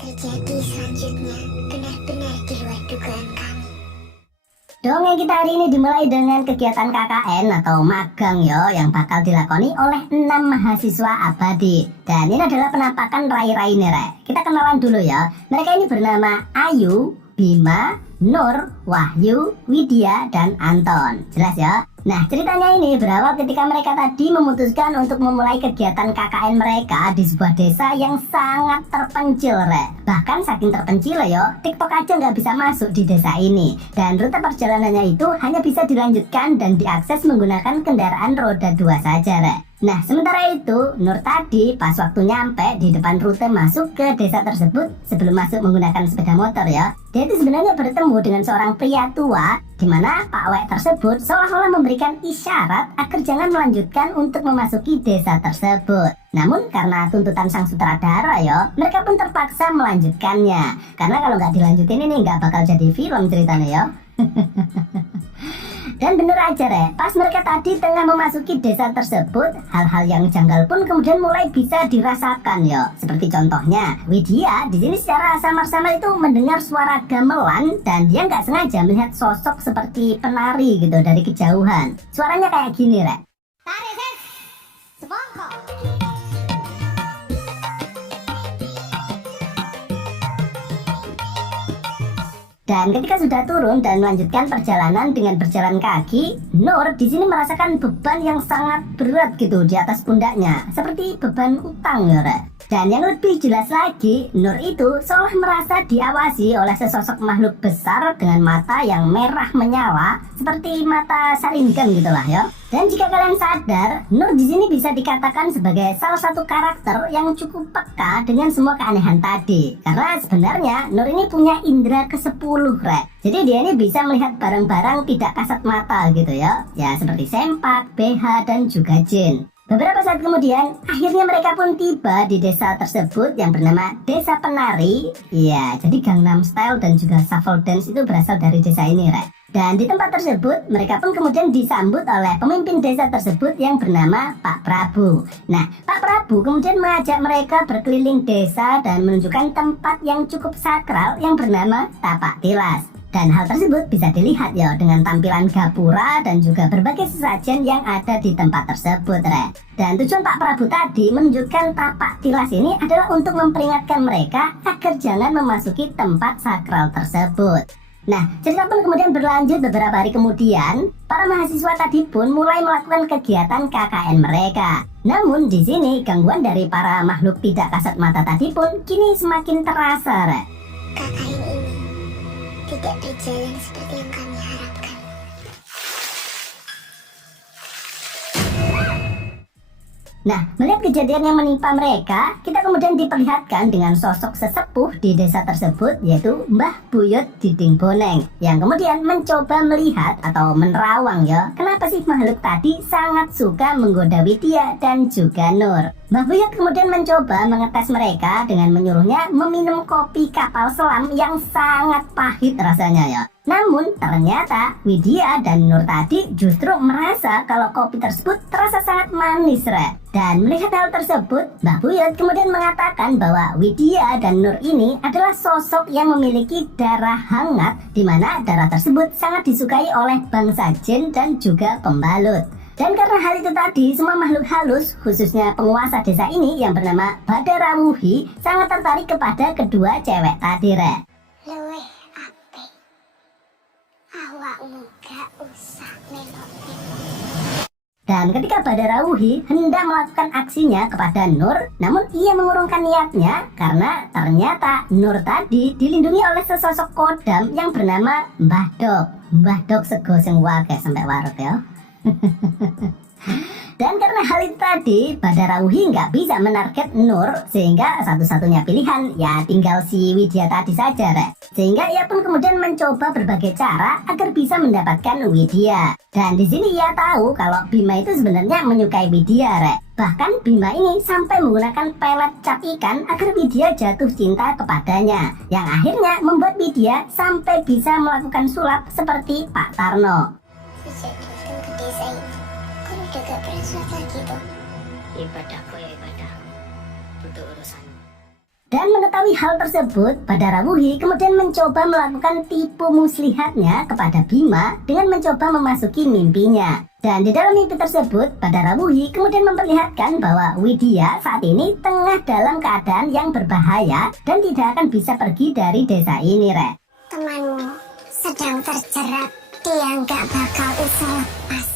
terjadi selanjutnya benar-benar di luar dugaan kami. Dongeng kita hari ini dimulai dengan kegiatan KKN atau magang yang bakal dilakoni oleh 6 mahasiswa abadi. Dan ini adalah penampakan Rai-Rai nih, Rek. Kita kenalan dulu ya. Mereka ini bernama Ayu, Bima, Nur, Wahyu, Widya, dan Anton. Jelas ya? Nah, ceritanya ini berawal ketika mereka tadi memutuskan untuk memulai kegiatan KKN mereka di sebuah desa yang sangat terpencil, Rek. Bahkan saking terpencil TikTok aja nggak bisa masuk di desa ini. Dan rute perjalanannya itu hanya bisa dilanjutkan dan diakses menggunakan kendaraan roda 2 saja, Rek. Nah, sementara itu, Nur tadi pas waktu nyampe di depan rute masuk ke desa tersebut sebelum masuk menggunakan sepeda motor ya. Dia itu sebenarnya bertemu dengan seorang pria tua di mana Pak Wek tersebut seolah-olah memberikan isyarat agar jangan melanjutkan untuk memasuki desa tersebut. Namun karena tuntutan sang sutradara mereka pun terpaksa melanjutkannya. Karena kalau nggak dilanjutin ini nggak bakal jadi film ceritanya ya. Dan bener aja, Rek, pas mereka tadi tengah memasuki desa tersebut, hal-hal yang janggal pun kemudian mulai bisa dirasakan Seperti contohnya, Widya di sini secara samar-samar itu mendengar suara gamelan dan dia nggak sengaja melihat sosok seperti penari gitu dari kejauhan. Suaranya kayak gini, Rek. Tarik, Ses! Semongko! Dan ketika sudah turun dan melanjutkan perjalanan dengan berjalan kaki, Nur di sini merasakan beban yang sangat berat gitu di atas pundaknya, seperti beban utang Rek. Dan yang lebih jelas lagi, Nur itu seolah merasa diawasi oleh sesosok makhluk besar dengan mata yang merah menyala, seperti mata Sharingan gitulah Dan jika kalian sadar, Nur di sini bisa dikatakan sebagai salah satu karakter yang cukup peka dengan semua keanehan tadi. Karena sebenarnya Nur ini punya indera ke-10, Rek. Jadi dia ini bisa melihat barang-barang tidak kasat mata gitu ya. Ya seperti sempak, BH, dan juga jin. Beberapa saat kemudian, akhirnya mereka pun tiba di desa tersebut yang bernama Desa Penari. Iya, jadi Gangnam Style dan juga Shuffle Dance itu berasal dari desa ini, Rek. Dan di tempat tersebut, mereka pun kemudian disambut oleh pemimpin desa tersebut yang bernama Pak Prabu. Nah, Pak Prabu kemudian mengajak mereka berkeliling desa dan menunjukkan tempat yang cukup sakral yang bernama Tapak Tilas. Dan hal tersebut bisa dilihat dengan tampilan gapura dan juga berbagai sesajen yang ada di tempat tersebut, Rek. Dan tujuan Pak Prabu tadi menunjukkan tapak tilas ini adalah untuk memperingatkan mereka agar jangan memasuki tempat sakral tersebut. Nah, cerita pun kemudian berlanjut beberapa hari kemudian, para mahasiswa tadi pun mulai melakukan kegiatan KKN mereka. Namun di sini gangguan dari para makhluk tidak kasat mata tadi pun kini semakin terasa, Rek. KKN ini tidak berjalan seperti yang kami harapkan. Nah, melihat kejadian yang menimpa mereka, kita kemudian diperlihatkan dengan sosok sesepuh di desa tersebut, yaitu Mbah Buyut Diding Boneng, yang kemudian mencoba melihat atau menerawang kenapa sih makhluk tadi sangat suka menggoda Widya dan juga Nur. Mbah Buyut kemudian mencoba mengetes mereka dengan menyuruhnya meminum kopi kapal selam yang sangat pahit rasanya Namun ternyata Widya dan Nur tadi justru merasa kalau kopi tersebut terasa sangat manis, Rek. Dan melihat hal tersebut, Mbah Buyut kemudian mengatakan bahwa Widya dan Nur ini adalah sosok yang memiliki darah hangat, di mana darah tersebut sangat disukai oleh bangsa jin dan juga pembalut. Dan karena hal itu tadi, semua makhluk halus, khususnya penguasa desa ini yang bernama Badarawuhi, sangat tertarik kepada kedua cewek tadi, Rek. Luwih apik. Awakmu gak usah melok-melok. Dan ketika Badarawuhi hendak melakukan aksinya kepada Nur, namun ia mengurungkan niatnya karena ternyata Nur tadi dilindungi oleh sesosok kodam yang bernama Mbah Dok. Mbah Dok sego sing wake sampai wareg Dan karena hal itu tadi, Badarawuhi nggak bisa menarget Nur, sehingga satu-satunya pilihan tinggal si Widya tadi saja, Rek. Sehingga ia pun kemudian mencoba berbagai cara agar bisa mendapatkan Widya. Dan di sini ia tahu kalau Bima itu sebenarnya menyukai Widya, Rek. Bahkan Bima ini sampai menggunakan pelet cap ikan agar Widya jatuh cinta kepadanya, yang akhirnya membuat Widya sampai bisa melakukan sulap seperti Pak Tarno. Sejak datang ke desa itu, kan udah gak bersuat lagi tuh. Ibadahku ya ibadahmu, untuk urusanmu. Dan mengetahui hal tersebut, Badarawuhi kemudian mencoba melakukan tipu muslihatnya kepada Bima dengan mencoba memasuki mimpinya. Dan di dalam mimpi tersebut, Badarawuhi kemudian memperlihatkan bahwa Widya saat ini tengah dalam keadaan yang berbahaya dan tidak akan bisa pergi dari desa ini, Rek. Temanmu sedang terjerat, dia nggak bakal bisa lepas.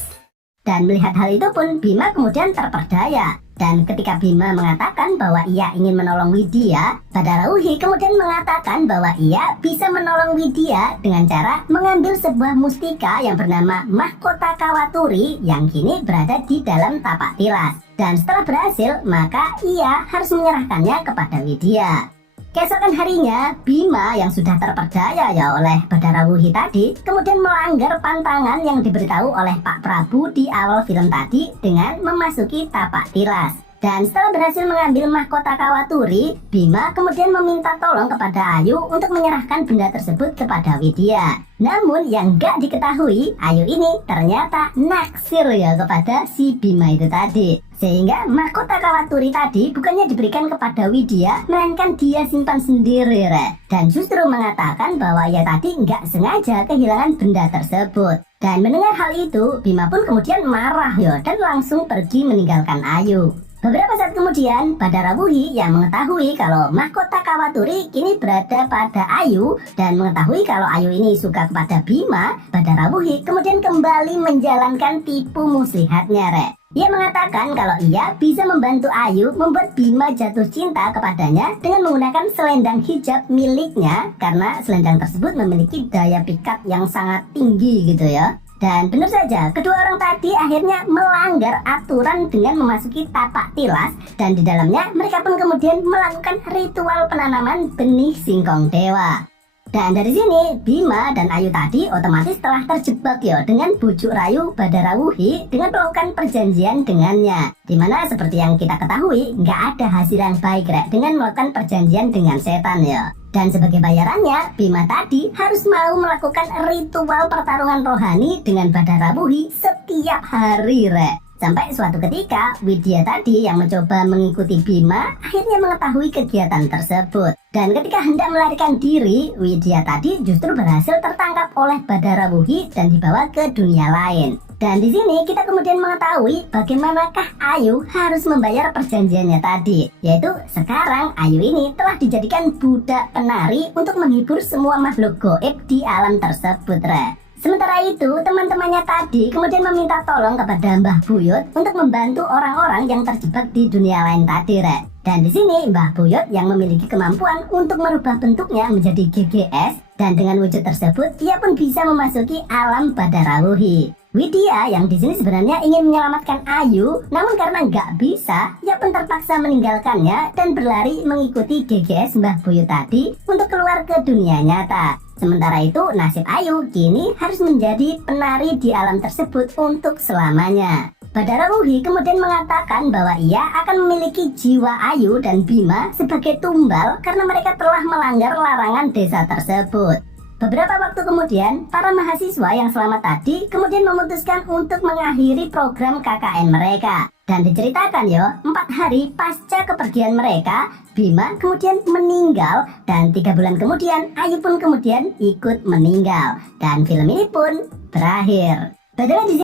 Dan melihat hal itu pun Bima kemudian terperdaya. Dan ketika Bima mengatakan bahwa ia ingin menolong Widya, Badarawuhi kemudian mengatakan bahwa ia bisa menolong Widya dengan cara mengambil sebuah mustika yang bernama Mahkota Kawaturi yang kini berada di dalam tapak tilas. Dan setelah berhasil, maka ia harus menyerahkannya kepada Widya. Keesokan harinya, Bima yang sudah terperdaya ya oleh Badarawuhi tadi kemudian melanggar pantangan yang diberitahu oleh Pak Prabu di awal film tadi dengan memasuki tapak tilas. Dan setelah berhasil mengambil mahkota Kawaturi, Bima kemudian meminta tolong kepada Ayu untuk menyerahkan benda tersebut kepada Widya. Namun yang gak diketahui, Ayu ini ternyata naksir ya kepada si Bima itu tadi. Sehingga mahkota Kawaturi tadi bukannya diberikan kepada Widya, melainkan dia simpan sendiri, Rek. Dan justru mengatakan bahwa ia tadi nggak sengaja kehilangan benda tersebut. Dan mendengar hal itu, Bima pun kemudian marah ya dan langsung pergi meninggalkan Ayu. Beberapa saat kemudian, Badarawuhi yang mengetahui kalau mahkota Kawaturi kini berada pada Ayu dan mengetahui kalau Ayu ini suka kepada Bima, Badarawuhi kemudian kembali menjalankan tipu muslihatnya, Rek. Ia mengatakan kalau ia bisa membantu Ayu membuat Bima jatuh cinta kepadanya dengan menggunakan selendang hijab miliknya karena selendang tersebut memiliki daya pikat yang sangat tinggi gitu ya. Dan benar saja, kedua orang tadi akhirnya melanggar aturan dengan memasuki tapak tilas dan di dalamnya mereka pun kemudian melakukan ritual penanaman benih singkong dewa. Dan dari sini, Bima dan Ayu tadi otomatis telah terjebak ya dengan bujuk rayu Badarawuhi dengan melakukan perjanjian dengannya. Dimana seperti yang kita ketahui, nggak ada hasil yang baik, Rek, dengan melakukan perjanjian dengan setan ya. Dan sebagai bayarannya, Bima tadi harus mau melakukan ritual pertarungan rohani dengan Badarawuhi setiap hari, Rek. Sampai suatu ketika, Widya tadi yang mencoba mengikuti Bima akhirnya mengetahui kegiatan tersebut. Dan ketika hendak melarikan diri, Widya tadi justru berhasil tertangkap oleh Badarawuhi dan dibawa ke dunia lain. Dan di sini kita kemudian mengetahui bagaimanakah Ayu harus membayar perjanjiannya tadi. Yaitu sekarang Ayu ini telah dijadikan budak penari untuk menghibur semua makhluk gaib di alam tersebut, Rek. Sementara itu, teman-temannya tadi kemudian meminta tolong kepada Mbah Buyut untuk membantu orang-orang yang terjebak di dunia lain tadi, Rek. Dan di sini Mbah Buyut yang memiliki kemampuan untuk merubah bentuknya menjadi GGS dan dengan wujud tersebut ia pun bisa memasuki alam Badarawuhi. Widya yang di sini sebenarnya ingin menyelamatkan Ayu, namun karena nggak bisa, ia pun terpaksa meninggalkannya dan berlari mengikuti GGS Mbah Buyut tadi untuk keluar ke dunia nyata. Sementara itu, nasib Ayu kini harus menjadi penari di alam tersebut untuk selamanya. Badarawuhi kemudian mengatakan bahwa ia akan memiliki jiwa Ayu dan Bima sebagai tumbal karena mereka telah melanggar larangan desa tersebut. Beberapa waktu kemudian, para mahasiswa yang selamat tadi kemudian memutuskan untuk mengakhiri program KKN mereka. Dan diceritakan ya, 4 hari pasca kepergian mereka, Bima kemudian meninggal dan 3 bulan kemudian Ayu pun kemudian ikut meninggal. Dan film ini pun berakhir. Padahal di